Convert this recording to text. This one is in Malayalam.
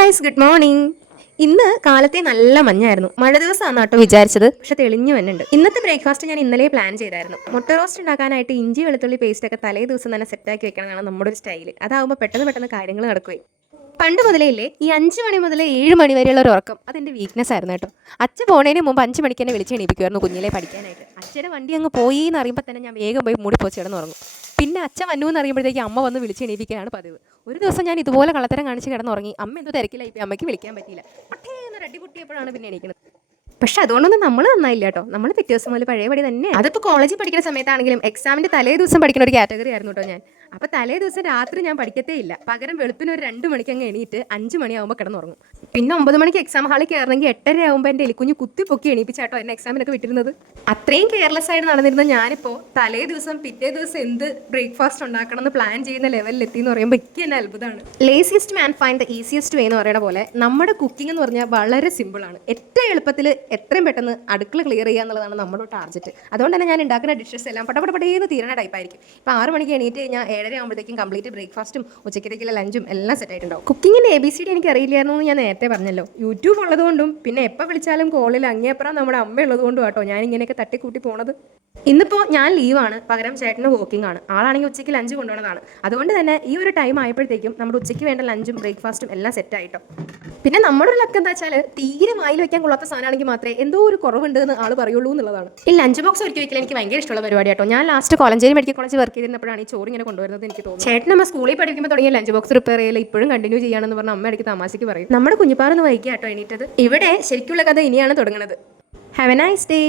Guys, good morning. ഇന്ന് കാലത്തെ നല്ല മഞ്ഞായിരുന്നു. മഴ ദിവസമാണ് കേട്ടോ വിചാരിച്ചത്, പക്ഷെ തെളിഞ്ഞു വന്നുണ്ട്. ഇന്നത്തെ ബ്രേക്ക്ഫാസ്റ്റ് ഞാൻ ഇന്നലെ പ്ലാൻ ചെയ്തായിരുന്നു. മുട്ട റോസ്റ്റ് ഉണ്ടാക്കാനായിട്ട് ഇഞ്ചി വെളുത്തുള്ളി പേസ്റ്റ് ഒക്കെ തലേ ദിവസം തന്നെ സെറ്റാക്കി വെക്കണമെന്നാണ് നമ്മുടെ ഒരു സ്റ്റൈല്. അതാവുമ്പോൾ പെട്ടെന്ന് കാര്യങ്ങൾ നടക്കുകയും. പണ്ട് മുതലേ ഇല്ലേ, ഈ 5 മണി മുതൽ 7 മണി വരെയുള്ള ഒരു ഉറക്കം അതെൻ്റെ വീക്ക്നെസ് ആയിരുന്നു കേട്ടോ. അച്ഛൻ പോണേന് മുമ്പ് 5 മണിക്ക് തന്നെ വിളിച്ച് എണീപ്പിക്കുമായിരുന്നു കുഞ്ഞിലെ പഠിക്കാനായിട്ട്. അച്ഛൻ്റെ വണ്ടി അങ്ങ് പോയി എന്ന് അറിയുമ്പോൾ തന്നെ ഞാൻ വേഗം പോയി മൂടി പോയി കിടന്നുറങ്ങും. പിന്നെ അച്ഛൻ വന്നു എന്ന് അറിയുമ്പോഴത്തേക്ക് അമ്മ വന്ന് വിളിച്ച് എണീപ്പിക്കാനാണ് പതിവ്. ഒരു ദിവസം ഞാൻ ഇതുപോലെ കള്ളത്തരം കാണിച്ച് കിടന്നുറങ്ങി. അമ്മ എന്തോ തിരക്കിലായി, അമ്മയ്ക്ക് വിളിക്കാൻ പറ്റിയില്ല. ഒട്ടേ എന്ന് റെഡി പൊട്ടിയപ്പോഴാണ് പിന്നെ എണീക്കുന്നത്. പക്ഷെ അതുകൊണ്ടൊന്നും നമ്മൾ നന്നായില്ല കേട്ടോ. നമ്മൾ പിറ്റേ ദിവസം മുതൽ പഴയപടി തന്നെ. അതിപ്പോൾ കോളേജിൽ പഠിക്കുന്ന സമയത്താണെങ്കിലും എക്സാമിൻ്റെ തലേ ദിവസം പഠിക്കുന്ന ഒരു കാറ്റഗറി ആയിരുന്നു കേട്ടോ ഞാൻ. അപ്പോൾ തലേ ദിവസം രാത്രി ഞാൻ പഠിക്കത്തേ ഇല്ല. പകരം വെളുപ്പിന് ഒരു 2 മണിക്ക് അങ്ങ് എണീറ്റ് 5 മണിയാകുമ്പോൾ കിടന്നുറങ്ങും. പിന്നെ 9 മണിക്ക് എക്സാം ഹാളിൽ കയറണമെങ്കിൽ 8:30 ആകുമ്പോൾ എൻ്റെ എലിക്കുഞ്ഞ് കുത്തി എണീപ്പിച്ചാട്ടോ എന്നെ എക്സാമിനൊക്കെ വിട്ടിരുന്നത്. അത്രയും കെയർലെസ് ആയിട്ട് നടന്നിരുന്ന ഞാനിപ്പോൾ തലേ ദിവസം പിറ്റേ ദിവസം എന്ത് ബ്രേക്ക്ഫാസ്റ്റ് ഉണ്ടാക്കണം എന്ന് പ്ലാൻ ചെയ്യുന്ന ലെവലിൽ എത്തി എന്ന് പറയുമ്പോൾ എനിക്ക് തന്നെ അത്ഭുതമാണ്. Laziest man find the easiest വേ എന്ന് പറയുന്ന പോലെ നമ്മുടെ കുക്കിംഗ് എന്ന് പറഞ്ഞാൽ വളരെ സിമ്പിളാണ്. ഏറ്റവും എളുപ്പത്തിൽ എത്രയും പെട്ടെന്ന് അടുക്കള ക്ലിയർ ചെയ്യുക എന്നുള്ളതാണ് നമ്മുടെ ടാർഗറ്റ്. അതുകൊണ്ട് തന്നെ ഞാൻ ഉണ്ടാക്കുന്ന ഡിഷസ് എല്ലാം പടപടപടേന്ന് തീരണ ടൈപ്പായിരിക്കും. ഇപ്പോൾ 6 മണിക്ക് എണീറ്റ് കഴിഞ്ഞാൽ 7:30 ആകുമ്പോഴത്തേക്കും കംപ്ലീറ്റ് ബ്രേക്ക്ഫാസ്റ്റും ഉച്ചയ്ക്കത്തേക്കുള്ള ലഞ്ചും എല്ലാം സെറ്റ് ആയിട്ടുണ്ടാവും. കുക്കിങ്ങിൻ്റെ ABCD എനിക്ക് അറിയില്ലായിരുന്നു എന്ന് ഞാൻ നേരത്തെ പറഞ്ഞല്ലോ. യൂട്യൂബ് ഉള്ളതുകൊണ്ടും പിന്നെ എപ്പോൾ വിളിച്ചാലും കോളിൽ അങ്ങേപ്പുറം നമ്മുടെ അമ്മ ഉള്ളതുകൊണ്ടും കേട്ടോ ഞാൻ ഇങ്ങനെയൊക്കെ തട്ടിക്കൂട്ടി പോണത്. ഇന്നിപ്പോൾ ഞാൻ ലീവാണ്, പകരം ചേട്ടന് വർക്കിംഗ് ആണ്. ആളാണെങ്കിൽ ഉച്ചയ്ക്ക് ലഞ്ച് കൊണ്ടുപോകുന്നതാണ്. അതുകൊണ്ട് തന്നെ ഈ ഒരു ടൈം ആയപ്പോഴത്തേക്കും നമ്മുടെ ഉച്ചയ്ക്ക് വേണ്ട ലഞ്ചും ബ്രേക്ക്ഫാസ്റ്റും എല്ലാം സെറ്റ് ആയിട്ടോ. പിന്നെ നമ്മുടെ ഒരു ലക്ക് എന്താ വെച്ചാൽ തീരെ വായിൽ വെക്കാൻ കൊള്ളാത്ത സാധനമാണെങ്കിൽ മാത്രമേ എന്തോ ഒരു കുറവുണ്ട് എന്ന് ആൾ പറയുള്ളൂ എന്നുള്ളതാണ്. ഈ ലഞ്ച് ബോക്സ് ഒരുക്കി വെക്കൽ എനിക്ക് ഭയങ്കര ഇഷ്ടമുള്ള പരിപാടി കേട്ടോ. ഞാൻ last Kolenchery medical college work ചെയ്തിരുന്നപ്പോഴാണ് ഈ ചോറ് ഇങ്ങനെ കൊണ്ടുവരുന്നത് എനിക്ക് തോന്നുന്നു. ചേട്ടൻ നമ്മൾ സ്കൂളിൽ പഠിക്കുമ്പോൾ തുടങ്ങിയ ലഞ്ച് ബോക്സ് റിപ്പയർ ചെയ്യൽ ഇപ്പോഴും കണ്ടിന്യൂ ചെയ്യാണെന്ന് പറഞ്ഞാൽ അമ്മ ഇടയ്ക്ക് തമാശയ്ക്ക് പറയും. നമ്മുടെ കുഞ്ഞിപ്പാറൊന്ന് വൈകി കേട്ടോ എണീറ്റത്. ഇവിടെ ശരിക്കുള്ള കഥ ഇനിയാണ് തുടങ്ങുന്നത്. Have A nice day.